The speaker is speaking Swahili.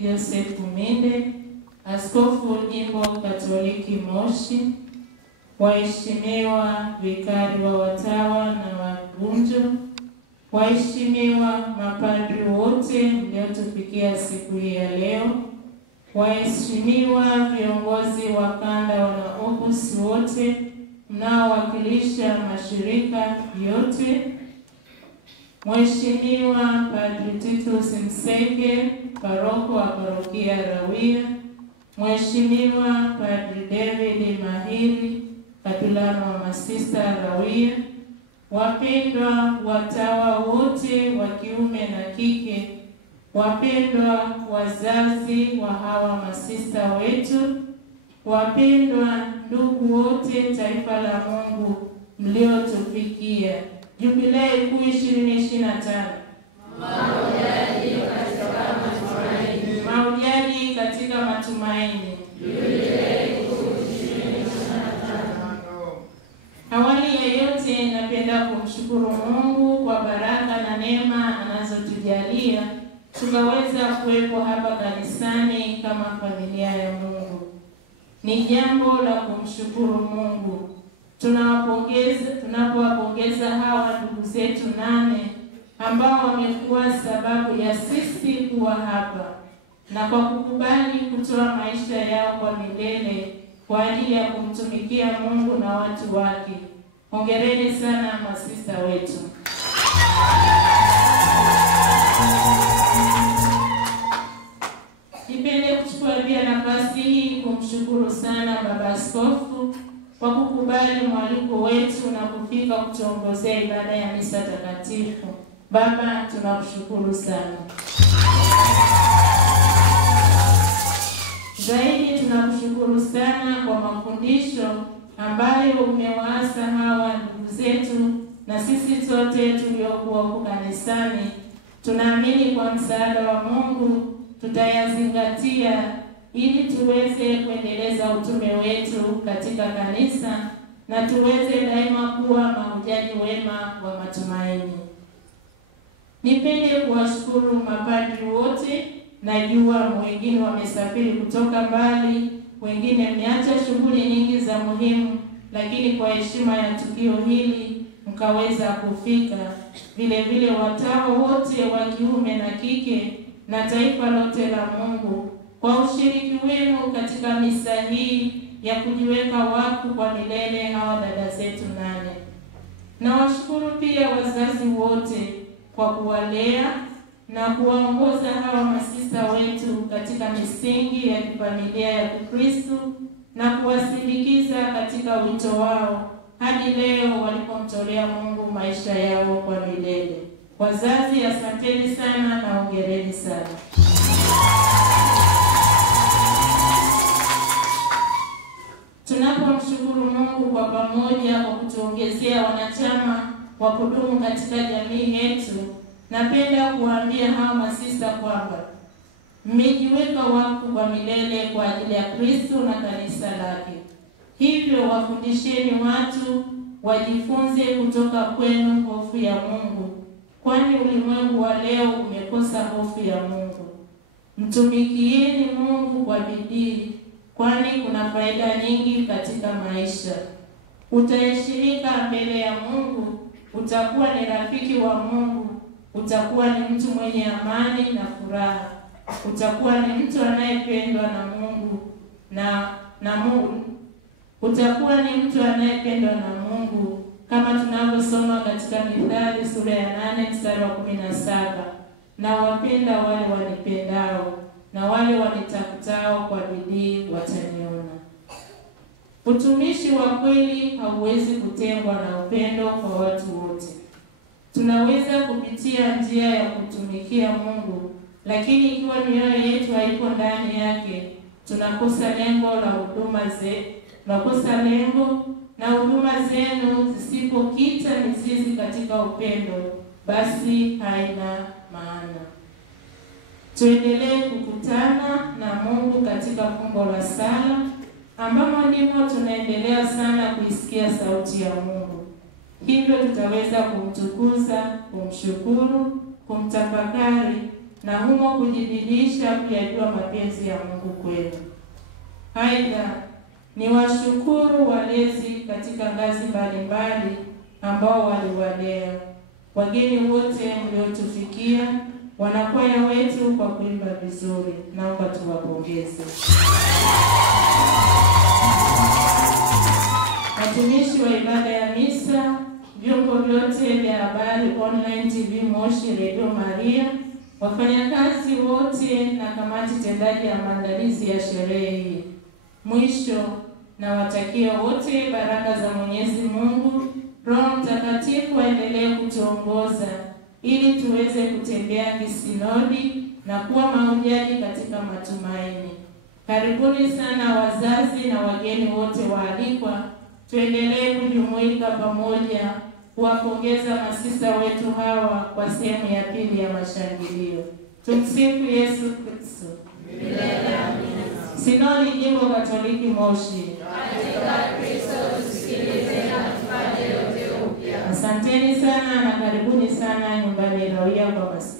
Joseph Minde, Askofu Jimbo Katoliki Moshi, waheshimiwa vikari wa watawa na wagunjo, waheshimiwa mapadri wote mliotufikia siku hii ya leo, waheshimiwa viongozi wa kanda wana Opus wote mnaowakilisha mashirika yote, Mheshimiwa Padri Titus Mseke, paroko wa parokia Rawia, Mheshimiwa Padri David Mahiri, kapilano wa masista Rawia, wapendwa watawa wote wa kiume na kike, wapendwa wazazi wa hawa masista wetu, wapendwa ndugu wote taifa la Mungu mliotufikia. Jubilei kuu 2025. Mahujaji katika matumaini. Jubilei kuu 2025. Awali ya yote napenda kumshukuru Mungu kwa baraka na neema anazotujalia tukaweza kuwepo hapa kanisani kama familia ya Mungu. Ni jambo la kumshukuru Mungu. Tunapowapongeza hawa ndugu zetu 8 ambao wamekuwa sababu ya sisi kuwa hapa na kwa kukubali kutoa maisha yao kwa milele kwa ajili ya kumtumikia Mungu na watu wake. Hongereni sana masista wetu. Nipende kuchukua pia nafasi hii kumshukuru sana Baba Askofu kwa kukubali mwaliko wetu na kufika kutuongozea ibada ya misa takatifu. Baba, tunakushukuru sana. Zaidi tunakushukuru sana kwa mafundisho ambayo umewaasa hawa ndugu zetu na sisi sote tuliokuwa huko kanisani. Tunaamini kwa msaada wa Mungu tutayazingatia ili tuweze kuendeleza utume wetu katika kanisa na tuweze daima kuwa mahujaji wema wa matumaini. Nipende kuwashukuru mapadri wote. Najua wengine wamesafiri kutoka mbali, wengine mmeacha shughuli nyingi za muhimu, lakini kwa heshima ya tukio hili mkaweza kufika. Vile vile watawa wote wa kiume na kike na taifa lote la Mungu kwa ushiriki wenu katika misa hii ya kujiweka wakfu kwa milele hawa dada zetu 8. Na washukuru pia wazazi wote kwa kuwalea na kuwaongoza hawa masista wetu katika misingi ya kifamilia ya Kristo na kuwasindikiza katika wito wao hadi leo walipomtolea Mungu maisha yao kwa milele. Wazazi, asanteni sana na hongereni sana. Tunapomshukuru Mungu kwa pamoja kwa kutuongezea wanachama wa kudumu katika jamii yetu, napenda kuambia hawa masista kwamba mmejiweka wakfu kwa milele kwa ajili ya Kristo na kanisa lake. Hivyo wafundisheni watu wajifunze kutoka kwenu hofu ya Mungu, kwani ulimwengu wa leo umekosa hofu ya Mungu. Mtumikieni Mungu kwa bidii, kwani kuna faida nyingi katika maisha. Utaheshimika mbele ya Mungu, utakuwa ni rafiki wa Mungu, utakuwa ni mtu mwenye amani na furaha, utakuwa ni mtu anayependwa na Mungu utakuwa ni mtu anayependwa na Mungu kama tunavyosoma katika Mithali sura ya 8 mstari wa 17. Na wapenda wale wanipendao, na wale wanitafutao kwa bidii wataniona. Utumishi wa kweli hauwezi kutengwa na upendo kwa watu wote. Tunaweza kupitia njia ya kutumikia Mungu, lakini ikiwa mioyo yetu haipo ndani yake, tunakosa lengo la huduma na huduma zenu zisipokita mizizi katika upendo, basi haina maana. Tuendelee kukutana na Mungu katika fungo la sala, ambamo ndimo tunaendelea sana kuisikia sauti ya Mungu. Hivyo tutaweza kumtukuza, kumshukuru, kumtafakari na humo kujibidisha kuyajua mapenzi ya Mungu kwenu. Aidha, ni washukuru walezi katika ngazi mbalimbali ambao waliwalea, wageni wote mliotufikia, wanakwaya wetu kwa kuimba vizuri, naomba tuwapongeze. Watumishi wa ibada ya misa, vyombo vyote vya habari, online TV Moshi, Radio Maria, wafanyakazi wote na kamati tendaji ya maandalizi ya sherehe hii. Mwisho, na watakia wote baraka za Mwenyezi Mungu, Roho Mtakatifu aendelee kutuongoza ili tuweze kutembea kisinodi na kuwa mahujaji katika matumaini. Karibuni sana wazazi na wageni wote waalikwa, tuendelee kujumuika pamoja kuwapongeza masista wetu hawa kwa sehemu ya pili ya mashangilio. Tumsifu Yesu Kristo. Sinodi Jimbo Katoliki Moshi. Katika Kristo tusikilize na tufanye yote upya. Asanteni sana na karibuni sana nyumbani Rawia kwa masista.